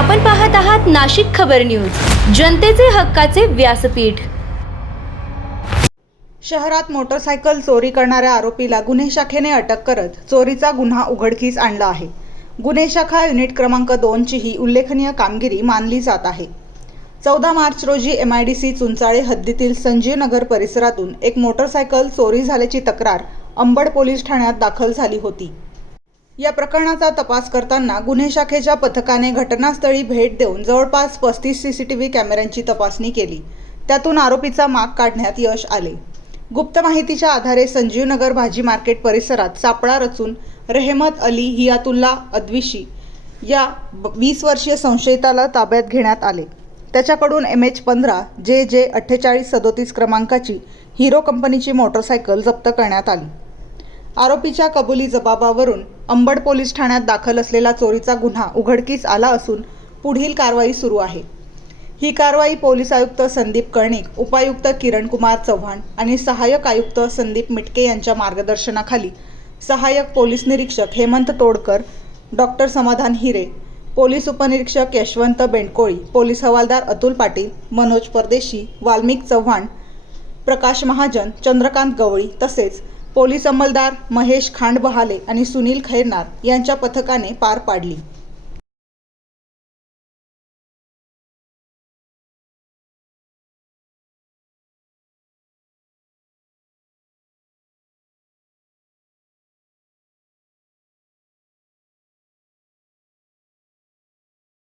आपण पाहत आहात नाशिक खबर न्यूज, जनतेचे हक्काचे व्यासपीठ। शहरात मोटरसायकल चोरी करणाऱ्या आरोपीला गुन्हे शाखेने अटक करत चोरीचा गुन्हा उघडकीस आणला आहे। गुन्हे शाखा युनिट क्रमांक 2 ची ही उल्लेखनीय कामगिरी मानली जात आहे। 14 मार्च रोजी MIDC चुंचाळे हद्दीतील संजीव नगर परिसरातून एक मोटरसायकल चोरी झाल्याची तक्रार अंबड पोलीस ठाण्यात दाखल झाली होती। या प्रकरणाचा तपास करताना गुन्हे शाखेच्या पथकाने घटनास्थळी भेट देऊन जवळपास 35 CCTV कॅमेऱ्यांची तपासणी केली। त्यातून आरोपीचा माग काढण्यात यश आले। गुप्त माहितीच्या आधारे संजीव नगर भाजी मार्केट परिसरात सापळा रचून रेहमत अली हियातुल्ला अद्विशी या 20 वर्षीय संशयिताला ताब्यात घेण्यात आले। त्याच्याकडून MH15 JJ 4837 क्रमांकाची हिरो कंपनीची मोटरसायकल जप्त करण्यात आली। आरोपीच्या कबुली जबाबावरून अंबड पोलीस ठाण्यात दाखल असलेला चोरीचा गुन्हा उघडकीस आला असून पुढील कारवाई सुरू आहे। ही कारवाई पोलीस आयुक्त संदीप कर्णिक, उपायुक्त किरण कुमार चव्हाण आणि सहाय्यक आयुक्त संदीप मिटके यांच्या मार्गदर्शनाखाली सहाय्यक पोलीस निरीक्षक हेमंत तोडकर, डॉक्टर समाधान हिरे, पोलीस उपनिरीक्षक यशवंत बेंडकोळी, पोलीस हवालदार अतुल पाटील, मनोज परदेशी, वाल्मिक चव्हाण, प्रकाश महाजन, चंद्रकांत गवळी तसेच पोलीस अंमलदार महेश खांडबहाले आणि सुनील खैरनार यांच्या पथकाने पार पाडली।